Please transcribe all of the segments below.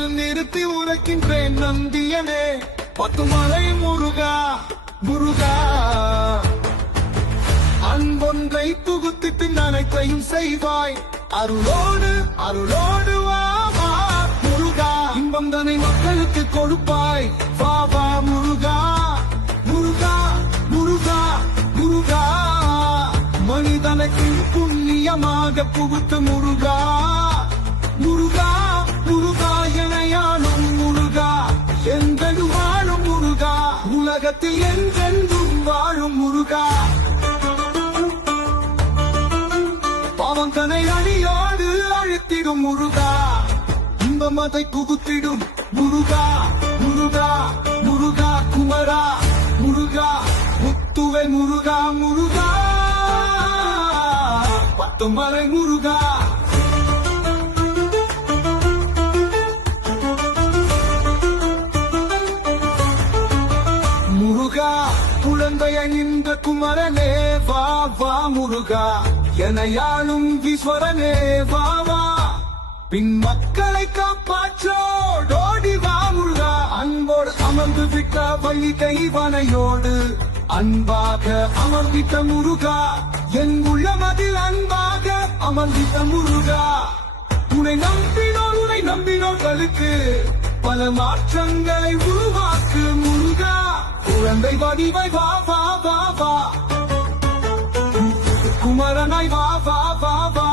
காதில் நிறுத்தி உரைக்கின்றேன் நந்தியனே. பத்துமலை முருகா முருகா, அன்பொன்றை புகுத்திட்டு அனைத்தையும் செய்வாய். அருளோடு அருளோடு வா வா முருகா, இன்பம் தன்னை மக்களுக்கு கொடுப்பாய். வா வா முருகா முருகா முருகா முருகா, மனிதனுக்கு புண்ணியமாக புகுத்து முருகா முருகா முருகா, எனையாளும் முருகா, எந்தெடு வாழும் முருகா, உலகத்தில் என்றென்றும் வாழும் முருகா. பாவங்கனை அடியோடு அழுத்திடும் முருகா, இன்பமதை புகுத்திடும் முருகா முருகா முருகா, குமரா முருகா, முத்துவை முருகா முருகா, பத்துமலை முருகா. முருகா குழந்தையை நின்ற குமரனே வா வா முருகா, எனையாளும் ஈஸ்வரனே வா வா, பின் மக்களை காப்பாற்றோடோடி வா முருகா. அன்போடு அமர்ந்து விட்ட வைகை வனையோடு அன்பாக அமர்ந்திட்ட முருகா, என் உள்ளமதில் அன்பாக அமர்ந்திட்ட முருகா. உன்னை நம்பினோர்களுக்கு பல மாற்றங்களை உருவாக்கு முருகா. குழந்தை வடிவை வா வா வா வா, குமரனாய் வா வா வா வா,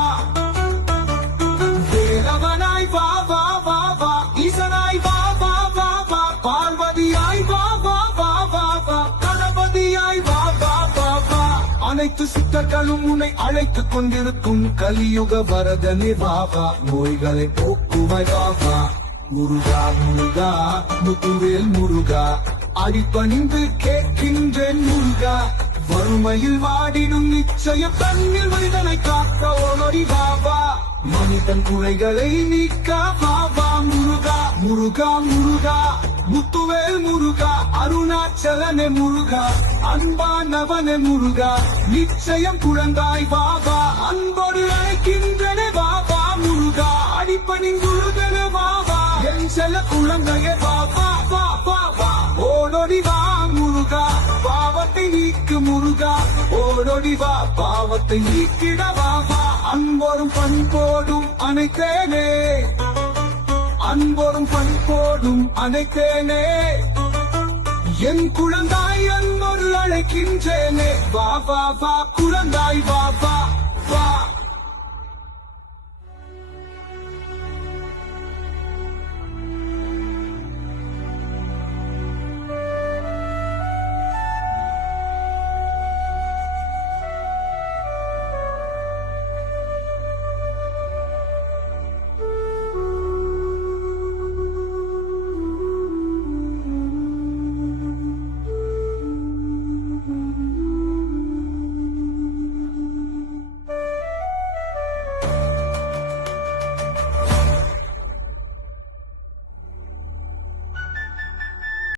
தேவனாய் வா வா வா வா, ஈசனாய் வா வா வா வா, பார்வதியாய் வா வா வா வா வா, கணபதியாய் வா வா வா வா. அனைத்து சித்தர்களும் உன்னை அழைத்துக் கொண்டிருக்கும் கலியுக வரதனே வா வா, நோய்களை போக்குவாய் வா வா முருகா முருகா, முத்துவேல் முருகா, அடிப்பணிந்து கேட்கின்றேன் முருகா. வறுமையில் வாடினும் நிச்சயம் தன்னில் மனிதனை காக்க ஓடி வா வா, மனிதன் குறைகளை நீக்க வா வா முருகா முருகா முருகா, முத்துவேல் முருகா, அருணாச்சலனே முருகா, அன்பானவனே முருகா, நிச்சயம் குழந்தாய் வா வா, அன்போடு அழைக்கின்றனே வா வா முருகா, அடிப்பணிந்துழுதனே வா வா, என் செல்ல குழந்தையே வா வா வா வா வா, ஓடோடி வா முருகா, பாவத்தை நீக்கு முருகா, ஓடோடி வா பாவத்தை நீக்கிட வா வா. அன்போடும் பண்போடும் அனைத்தேனே, அன்போடும் பண்போடும் அனைத்தேனே, என் குழந்தாய் அன்போடு அழைக்கின்றேனே வா வா வா குழந்தாய் வா வா.